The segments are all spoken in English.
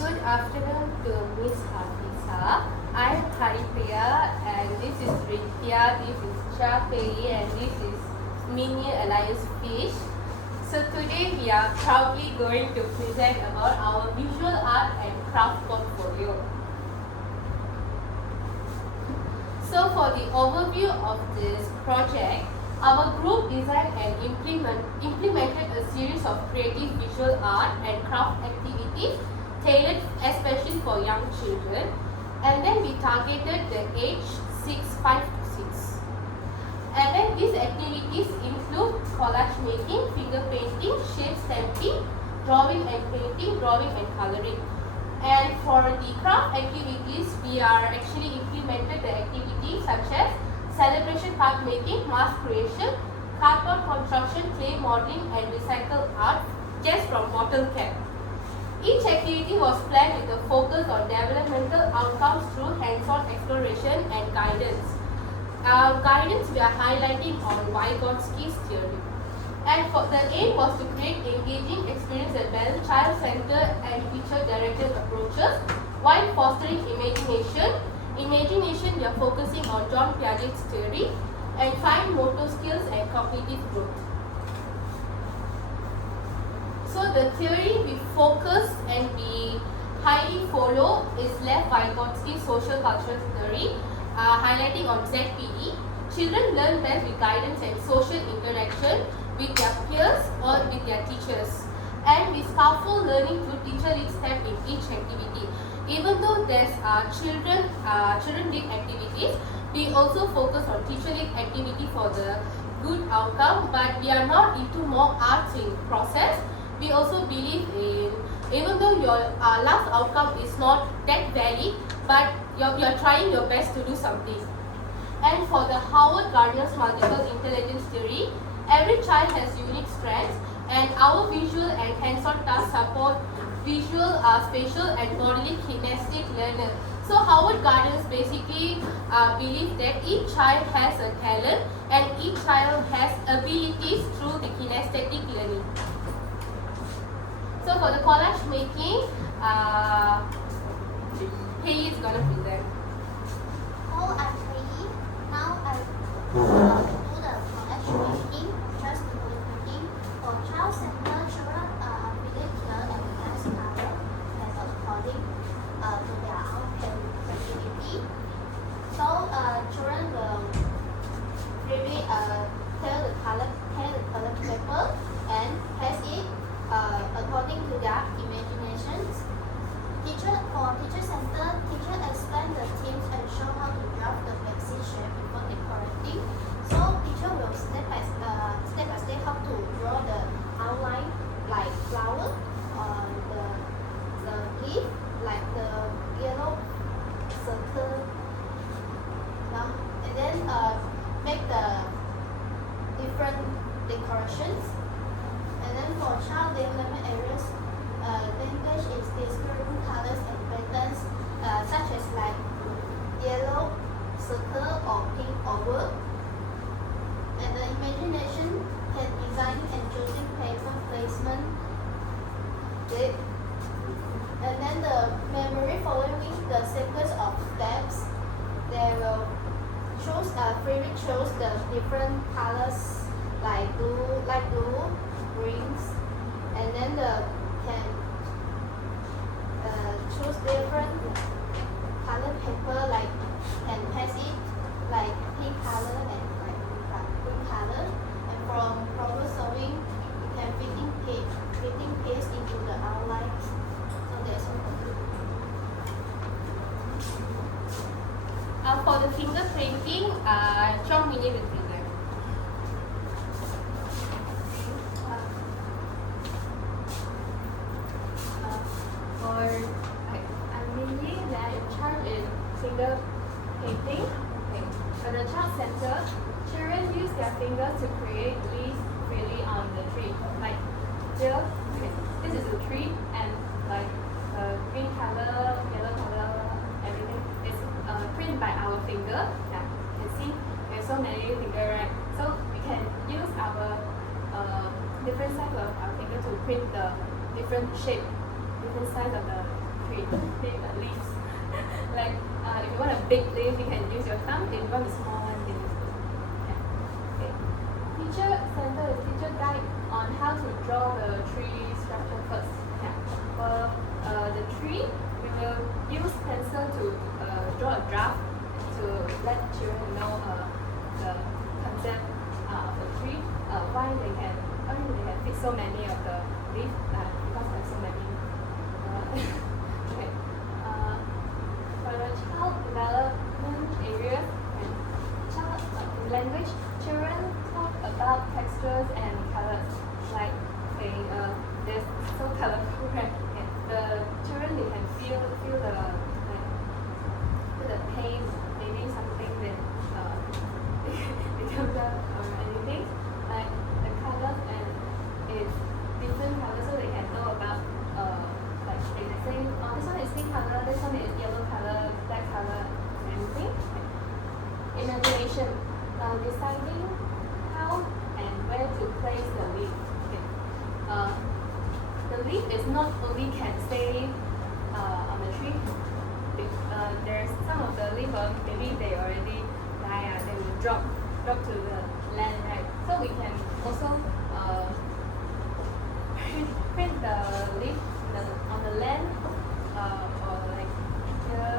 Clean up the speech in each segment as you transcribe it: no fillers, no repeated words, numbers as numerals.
Good afternoon to Miss Hafisa. I am Harripriya and this is Ritia, this is Chapeli and this is Mini Elias Fish. So today we are proudly going to present about our visual art and craft portfolio. So for the overview of this project, our group designed and implemented a series of creative visual art and craft activities tailored especially for young children, and then we targeted the age 5 to 6. And then these activities include collage making, finger painting, shape stamping, drawing and painting, drawing and coloring. And for the craft activities, we are actually implemented the activities such as celebration card making, mask creation, cardboard construction, clay modeling and recycled art just from bottle cap. Each activity was planned with a focus on developmental outcomes through hands-on exploration and guidance. Guidance we are highlighting on Vygotsky's theory. And for the aim was to create engaging experience that balance child-centered and teacher-directed approaches while fostering imagination. Imagination we are focusing on John Piaget's theory and fine motor skills and cognitive growth. So the theory we focus and we highly follow is Lev Vygotsky's social cultural theory, highlighting on ZPE. Children learn best with guidance and social interaction with their peers or with their teachers. And we scaffold learning through teacher-led step in each activity. Even though there's children-led activities, we also focus on teacher-led activity for the good outcome, but we are not into more arts in process. We also believe in, even though your last outcome is not that valid, but you're trying your best to do something. And for the Howard Gardner's multiple intelligence theory, every child has unique strengths, and our visual and hands-on tasks support visual, spatial, and bodily kinesthetic learner. So Howard Gardner basically believe that each child has a talent and each child has abilities through the kinesthetic learning. So for the collage making, Haley is gonna present. Hello, I'm Haley. Now I will do the collage making, just printing for child-centered children are really clear and nice color and according to their own creativity. So children will really tear the color paper and paste it according to their imaginations. For teacher center, teacher explain the themes and show how to draft the basic shape before decorating. So teacher will step by step how to draw the outline like flower, the leaf, like the yellow circle, and then make the different decorations. And then for child development areas, language is describing colors and patterns such as like yellow circle or pink oval. And the imagination can design and choosing paper placement. And then the memory following the sequence of steps, they will freely choose the different colors like light blue, greens, and then can choose different color paper like can paste it like pink color and like green color. And from problem solving, you can fitting paste into the outline. So that's all. For the finger painting, John Mini will present. I'm Mindy, and I'm in charge in finger painting. For the child center, children use their fingers to create leaves freely on the tree. Like here, this is a tree, and like green color, yellow color, everything is printed by our finger. Yeah, you can see there's so many fingers, right? So we can use our different size of our finger to print the different shape, different size of the tree, leaves. Like if you want a big leaf, you can use your thumb. If you want a small one, you can use the okay. Teacher center is teacher guide on how to draw the tree structure first. Yeah. For the tree, we will use pencil to draw a draft to let children know the concept of the tree, why they can fit so many of the leaves because there's so many. Okay. For the child development areas and child language, children talk about textures and colors. Like there's so colorful, right? Yeah. The children they can feel the paint, maybe something that becomes or anything. Like the colors and it's different colors, so they can know about like they can say, oh, this one is pink color, this one is yellow color, black color, anything. Imagination, deciding how and where to place the leaf. Okay. The leaf is not only can stay on the tree. There's some of the leaf, maybe they already die, they will drop to the land, right? So we can also print the leaf on the land, or like here,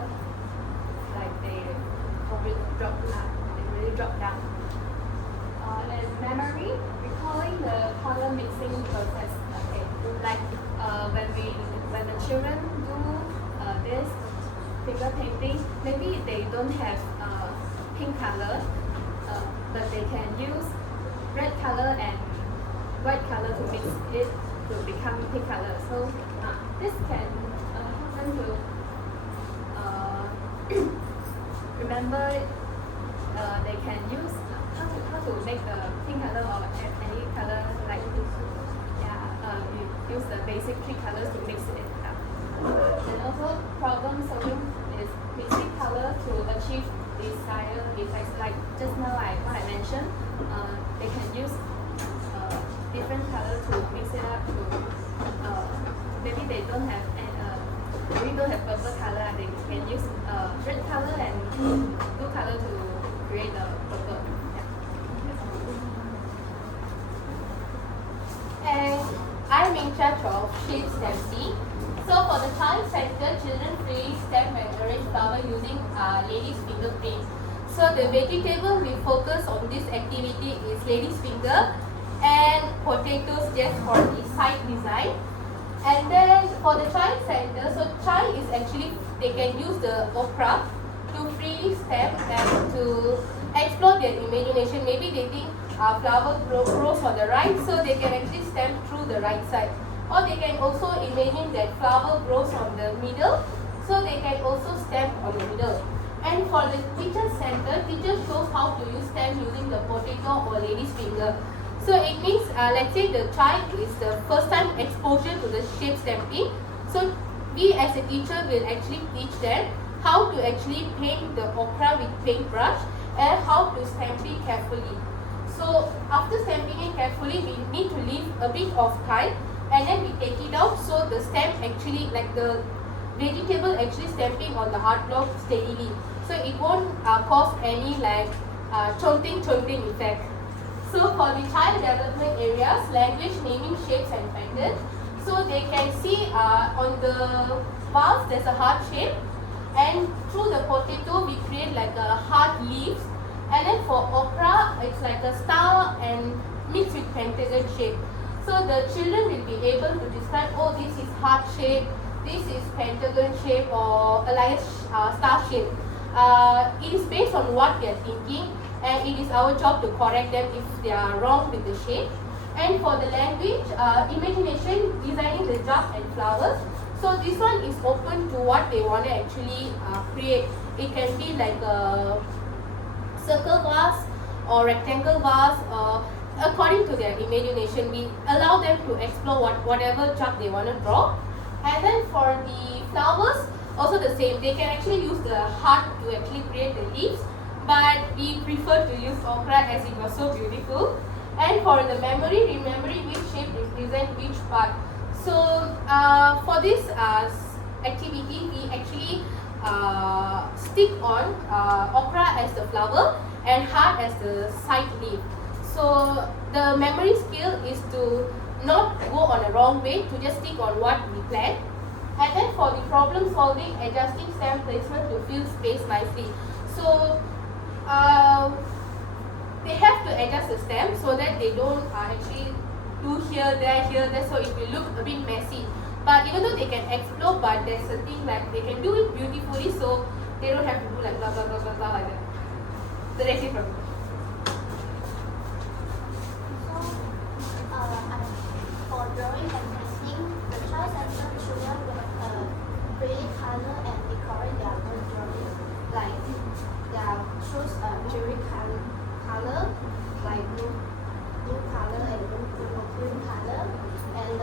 like they really drop down. And memory, recalling the color mixing process. Okay, like when the children do this finger painting, maybe they don't have pink color, but they can use red color and white color to mix it to become pink color. So this can help them to remember. They can use how to make the pink color or any color, like you use the basic three colors to mix it up. And also problem solving is mixing color to achieve desired effects. Like just now what I mentioned, they can use different color to mix it up to maybe they don't have purple color, they can use red color and blue color to create the purple. And I'm in charge of shape stamping. So for the child center, children freely stamp and arrange flower using lady's finger prints. So the vegetable we focus on this activity is lady's finger and potatoes just for the side design. And then for the child center, so child is actually, they can use the okra to freely stamp and to explore their imagination. Maybe they think flower grows on the right, so they can actually stamp through the right side. Or they can also imagine that flower grows on the middle, so they can also stamp on the middle. And for the teacher center, teacher shows how to use stamp using the potato or lady's finger. So it means, let's say the child is the first time exposure to the shape stamping. So we as a teacher will actually teach them how to actually paint the okra with paintbrush and how to stamp it carefully. So after stamping it carefully, we need to leave a bit of time and then we take it out, so the stamp actually, like the vegetable actually stamping on the art block steadily. So it won't cause any like chonting effect. So for the child development areas, language, naming shapes and patterns. So they can see on the vase there's a heart shape, and through the potato we create like a heart leaves, and then for okra it's like a star and mixed with pentagon shape. So the children will be able to describe, oh, this is heart shape, this is pentagon shape or alliance star shape. It is based on what they are thinking, and it is our job to correct them if they are wrong with the shape. And for the language, imagination, designing the jug and flowers. So this one is open to what they want to actually create. It can be like a circle vase or rectangle vase, according to their imagination. We allow them to explore whatever jug they want to draw. And then for the flowers, also the same. They can actually use the heart to actually create the leaves, but we prefer to use okra as it was so beautiful. And for the memory, remembering which shape represents which part. So for this activity, we actually stick on okra as the flower and heart as the side leaf. So the memory skill is to not go on a wrong way, to just stick on what we planned. And then for the problem solving, adjusting stem placement to fill space nicely. So they have to adjust the stem so that they don't actually do here, there, so it will look a bit messy. But even though they can explore, but there's a thing like they can do it beautifully, so they don't have to do like blah blah blah blah blah like that. So that's it from me. For drawing and painting, the child center children will create color and decorate their own drawing. Like they choose a cherry color, like blue color and green color, and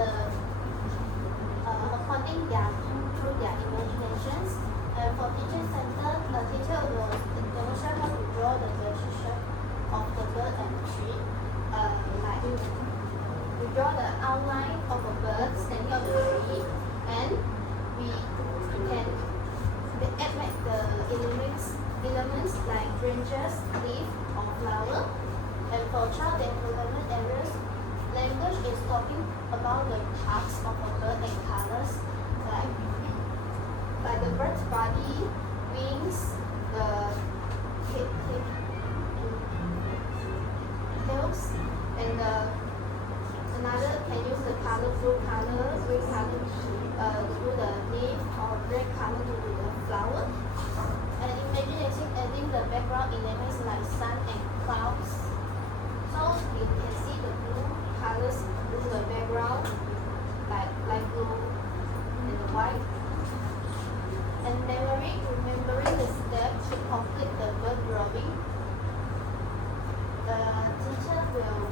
according through their imaginations. And for teacher center, the teacher will demonstrate how to draw the relationship of the bird and the tree. Like we draw the outline of a bird standing on the tree, and we can add like the elements like branches, leaf, or flower. And for child development areas, language is talking about the parts of a bird and colors, like the bird's body, wings, the tails, and another can use the color blue color, green color to do the leaf, or red color to do the flower. And imagination adding the background elements like sun and clouds. So you can see the blue colors in the background, like blue and white. And remembering the steps to complete the bird drawing. The teacher will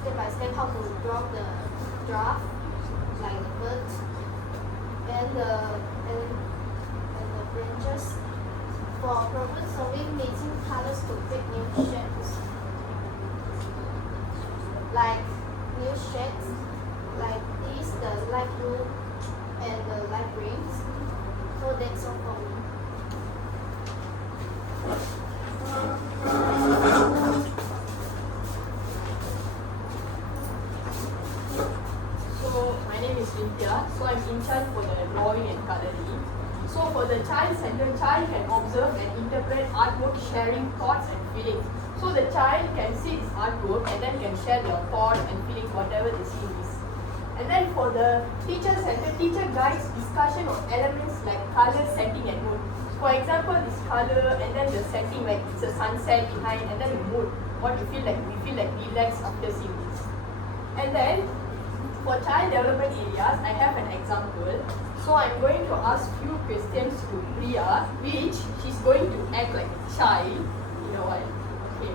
step by step how to draw the draft, like the bird and the branches. For problem solving, mixing colors to create new shapes, like new shades, like this, the light blue and the light greens. So that's all for me. So my name is Harripriya. So I'm in charge for the drawing and coloring. So for the child center, child can observe and interpret artwork, sharing thoughts and feelings. So the child can see this artwork and then can share their thoughts and feelings, whatever they see in this. And then for the teacher center, teacher guides discussion of elements like color, setting and mood. For example, this color and then the setting, like it's a sunset behind, and then the mood, what we feel like relaxed after seeing this. And then for child development areas, I have an example. So I'm going to ask few questions to Priya, which she's going to act like a child in a while. Okay.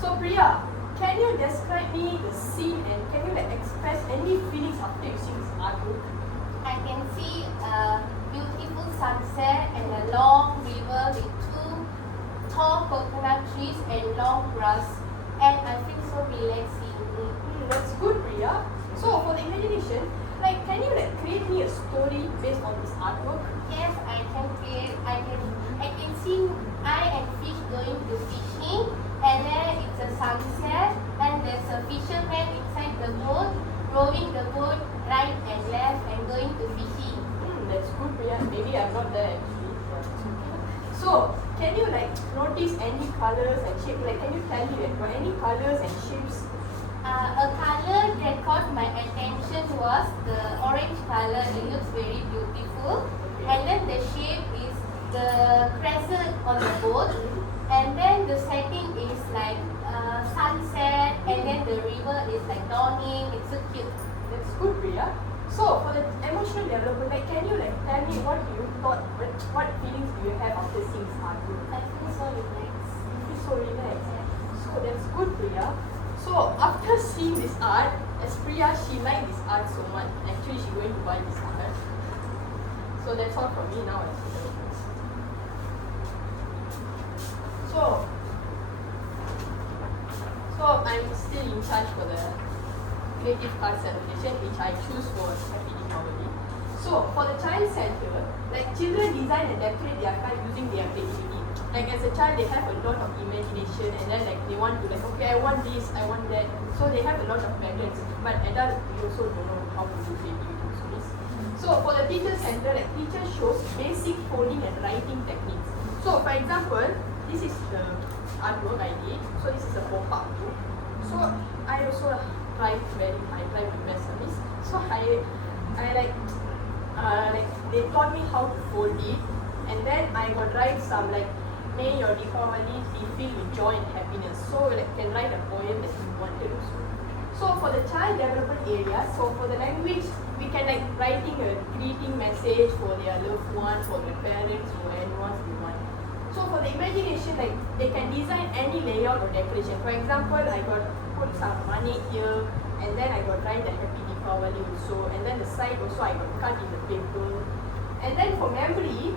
So Priya, can you describe me the scene and can you express any feelings after you see this artwork? I can see a beautiful sunset and a long river with two tall coconut trees and long grass, and I feel so relaxing. That's good, Priya. So for the imagination, can you create me a story based on this artwork? Yes, I can create. I can see I and fish going to fishing, and then it's a sunset, and there's a fisherman inside the boat, rowing the boat right and left and going to fishing. That's good, Priya. Maybe I'm not there actually. So can you notice any colors and shapes? Can you tell me any colors and shapes? A color that caught my attention was the orange color. It looks very beautiful. And then the shape is the crescent on the boat. And then the setting is like sunset. And then the river is like dawning. It's so cute. That's good, Priya. So for the emotional development, can you tell me what you thought, what feelings do you have after seeing this artwork? I feel so relaxed. You feel so relaxed. So that's good, Priya. So after seeing this art, as Priya, she liked this art so much. Actually, she's going to buy this art. So that's all from me now. So I'm still in charge for the creative art celebration, which I choose for Happy Deepavali. So So for the child center, like children design and decorate their car using their creativity. Like as a child, they have a lot of imagination, and then like they want to like, okay, I want this, I want that. So they have a lot of patterns. But adult, we also don't know how to do creativity. So for the teacher center, like teacher shows basic coding and writing techniques. So for example, this is the artwork I did. So this is a pop-up book. So I also tried my best on this. So I like they taught me how to fold it, and then I got write some like, may your Deepavali be filled with joy and happiness. So like can write a poem that you wanted also. So for the child development area, so for the language, we can like writing a greeting message for their loved ones, for their parents, or anyone they want. So for the imagination, like they can design any layout or decoration. For example, I got put some money here, and then I got write the happy Deepavali also, and then the side also I got cut in the paper. And then for memory,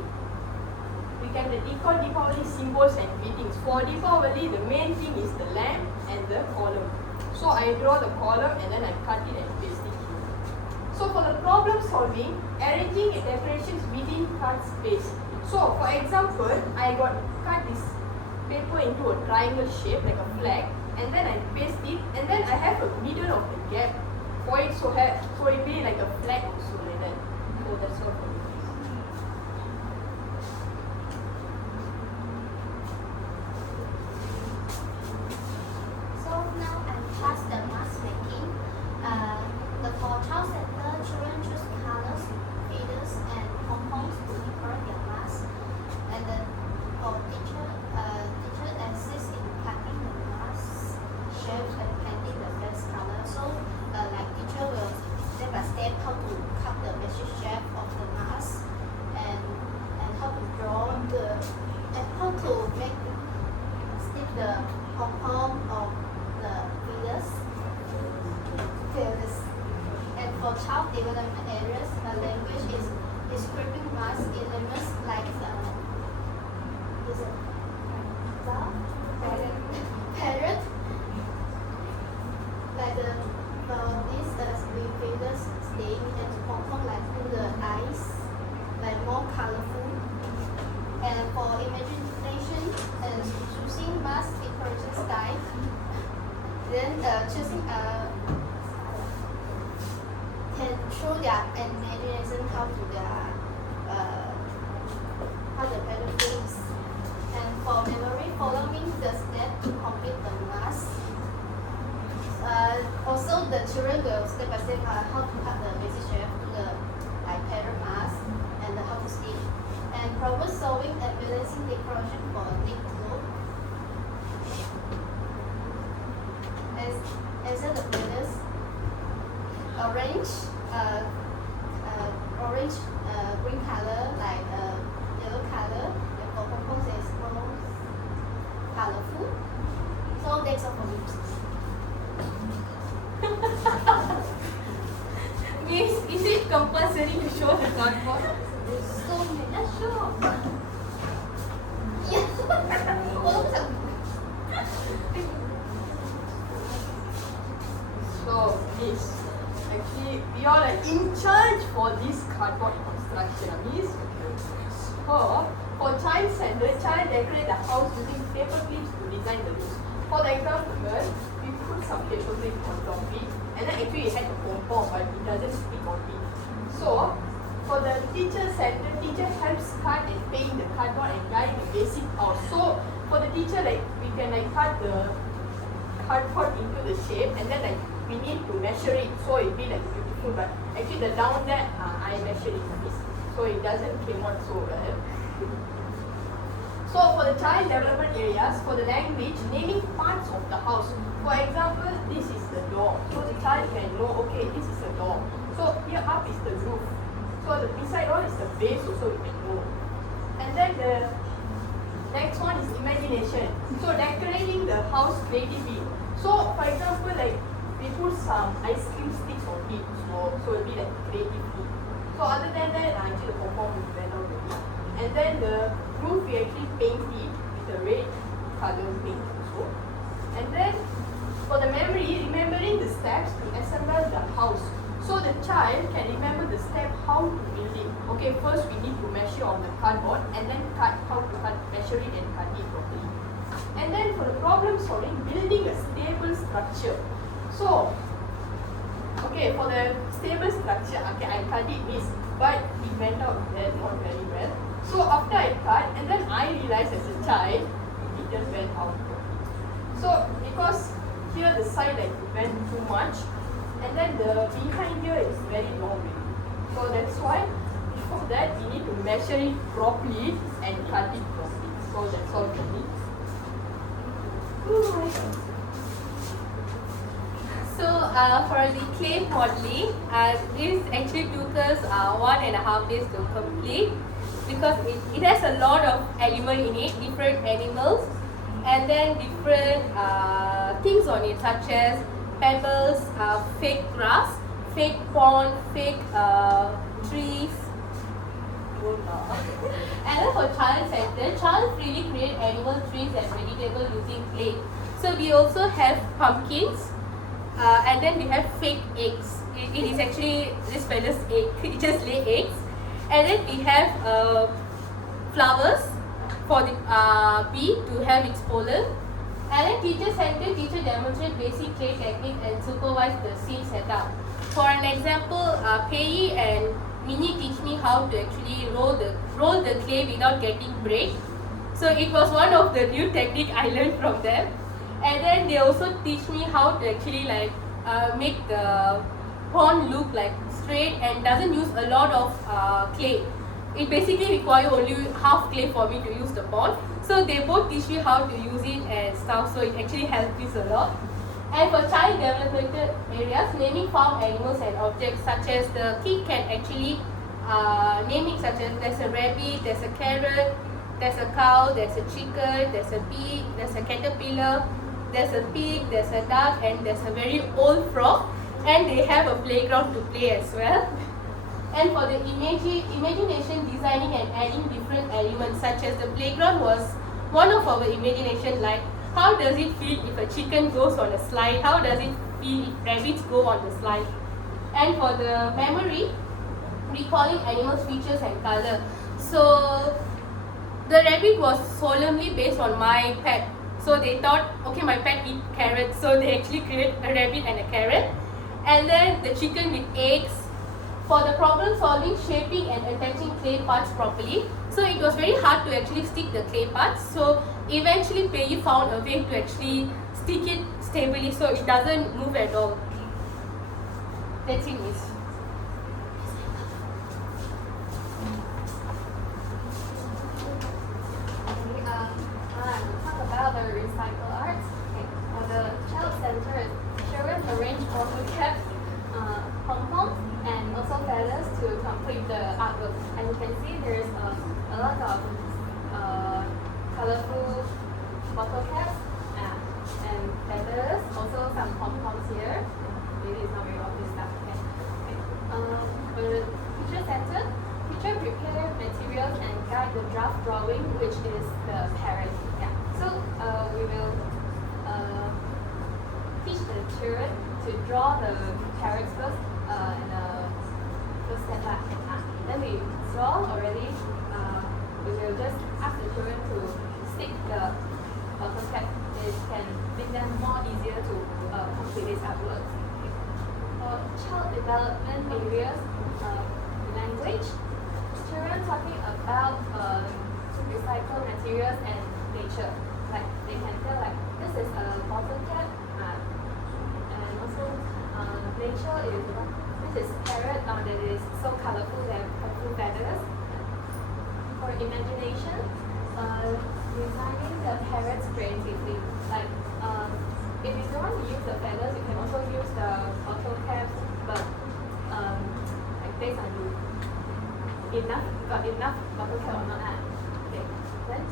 we can decode Deepavali symbols and greetings. For Deepavali, the main thing is the lamp and the column. So I draw the column and then I cut it and paste it here. So for the problem solving, arranging decorations within cut space. So for example, I got cut this paper into a triangle shape like a flag, and then I paste it, and then I have a middle of the gap for it, so it be like a flag also like that. So that's all for me. So now I'm past the mask making. For child center, children choose colors, feathers, and pom-poms to decorate their masks. And then for teacher assists in cutting the mask shapes and painting the best color. So like teacher will step by step how to cut the basic shape of the mask, and how to draw and how to make stick the pom-pom of the feathers. And for child development areas, language is describing mass elements like parrot, like these feathers staying and pom-pom like in the eyes, like more colorful. And for imagination and choosing mass decoration style, then choosing can show their imagination how the pattern looks. And for memory, following the step to complete the mask. Also, the children will step by step how to cut the basic shape to the like pattern mask, and how to stitch. And problem solving and balancing decoration for a thick look. As the feathers, orange, green color, like yellow color, and for pom-poms is most colorful. So that's all for me. Miss, is it compulsory to show the cardboard? So let's show. Yes. So Miss, actually we are like in charge for this cardboard construction, Miss. So for child center, child decorate the house using paper clips to design the roofs. For the example, we put some paper clips on top of it, and then actually it had a pom-pom, but it doesn't stick on it. So for the teacher center, teacher helps cut and paint the cardboard and guide the basic house. So for the teacher, like we can like cut the cardboard into the shape, and then like we need to measure it so it be like beautiful. But actually the down there, I measured it this, so it doesn't came out so well. So for the child development areas, for the language, naming parts of the house. For example, this is the door. So the child can know, okay, this is a door. So here up is the roof. So the beside all is the base, also we can know. And then the next one is imagination. So decorating the house creatively. So for example, like we put some ice cream sticks on it, so it'll be like creatively. So other than that, actually the pom-pom is well already. And then the roof we actually paint it with a red color paint also. And then for the memory, remembering the steps to assemble the house. So the child can remember the step how to build okay, first we need to measure on the cardboard and then measure it and cut it properly. And then for the problem solving, building a stable structure. So, okay, for the stable structure, okay, I cut it this, but it went out there not very well. So after I cut, and then I realized as a child, it just went out. So because here the side like went too much, and then the behind here is very long. So that's why before that we need to measure it properly and cut it properly. So that's all for me. So for the clay modeling, this actually took us 1.5 days to complete because it has a lot of elements in it, different animals, and then different things on it such as pebbles, fake grass, fake pond, fake trees. And then for child center, child really create animal, trees and vegetable using clay. So we also have pumpkins, and then we have fake eggs. It is actually this fellow's egg. It just lay eggs. And then we have flowers for the bee to have its pollen. And then teacher center, teacher demonstrate basic clay technique and supervise the scene setup. For an example, Pei and Minnie teach me how to actually roll the clay without getting break. So it was one of the new technique I learned from them. And then they also teach me how to actually like make the pond look like straight and doesn't use a lot of clay. It basically requires only half clay for me to use the pond. So they both teach me how to use it and stuff. So it actually helps me a lot. And for child developmental areas, naming farm animals and objects such as the kid can actually name it such as there's a rabbit, there's a carrot, there's a cow, there's a chicken, there's a bee, there's a caterpillar, there's a pig, there's a duck, and there's a very old frog. And they have a playground to play as well. And for the imagination, designing and adding different elements such as the playground was one of our imagination, like how does it feel if a chicken goes on a slide? How does it feel if rabbits go on the slide? And for the memory, recalling animals' features and color. So the rabbit was solemnly based on my pet. So they thought, okay, my pet eats carrots, so they actually create a rabbit and a carrot. And then the chicken with eggs. For the problem solving, shaping and attaching clay parts properly. So it was very hard to actually stick the clay parts. So eventually Pei found a way to actually stick it stably so it doesn't move at all. That's it, miss. Talk about the recycle art. Okay. The child center, children arrange bottle caps, pom-poms, and also feathers to complete the artwork. And you can see there's a lot of colorful bottle caps and feathers, also some pom-poms here. Maybe it's not very obvious stuff. Okay. For the teacher center, teacher prepare materials and guide the draft drawing, which is the parrot. Yeah. So we will teach the children to draw the parrots first in the first step. Then we draw already. We will just ask the children to stick the bottle cap. It can make them more easier to complete this artwork. For child development areas, language, children talking about recycled materials and nature. Like they can tell like this is a bottle cap, and also nature is this is parrot that is so colorful. They have colorful feathers. For imagination, designing the parrots creatively. Like if you don't want to use the feathers, you can also use the bottle caps, but like based on you got enough bottle cap or not. Okay. Then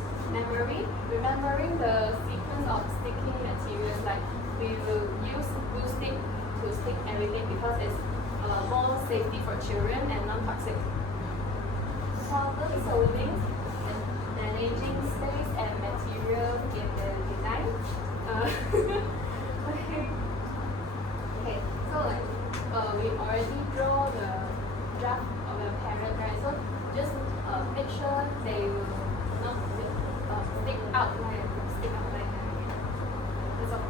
remembering the sequence of sticking materials. Like we will use glue stick to stick everything because it's more safety for children and non-toxic. Problem solving and managing space and material in the design. Okay, so like we already draw the draft of the parrot, right? So outline and stick outline. That's all.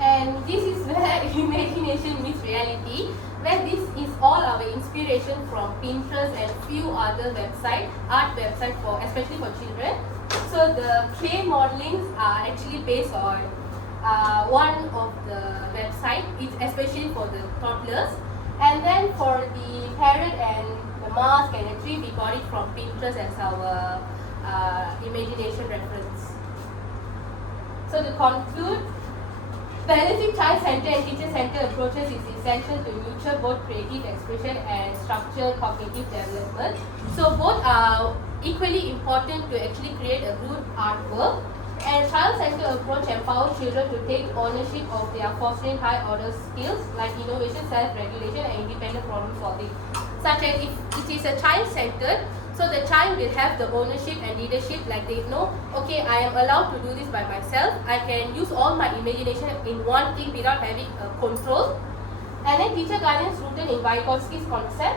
And this is where imagination meets reality, where this is all our inspiration from Pinterest and few other art websites for especially for children. So the clay modelings are actually based on one of the website. It's especially for the toddlers. And then for the parrot and the mask and the tree, we got it from Pinterest as our imagination reference. So to conclude, balancing child-centered and teacher-centered approaches is essential to nurture both creative expression and structural cognitive development. So both are equally important to actually create a good artwork. And child-centered approach empowers children to take ownership of their fostering high-order skills like innovation, self-regulation, and independent problem solving. Such as if it is a child-centered, so the child will have the ownership and leadership, like they know, okay, I am allowed to do this by myself. I can use all my imagination in one thing without having a control. And then teacher guidance rooted in Vygotsky's concept,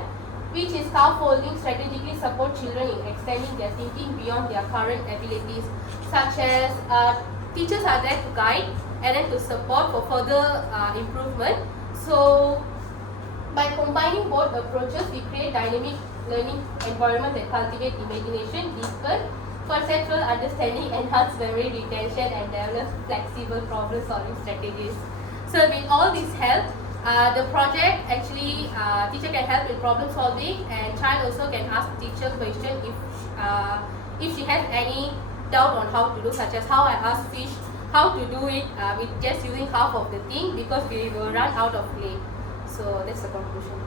which is scaffolding strategically support children in extending their thinking beyond their current abilities, such as teachers are there to guide and then to support for further improvement. So by combining both approaches, we create dynamic learning environment that cultivate imagination, deepen conceptual understanding, enhance memory retention, and develop flexible problem solving strategies. So with all this help, the project actually teacher can help in problem solving, and child also can ask teacher question if she has any doubt on how to do, such as how I asked fish how to do it with just using half of the thing because we will run out of clay. So that's the conclusion.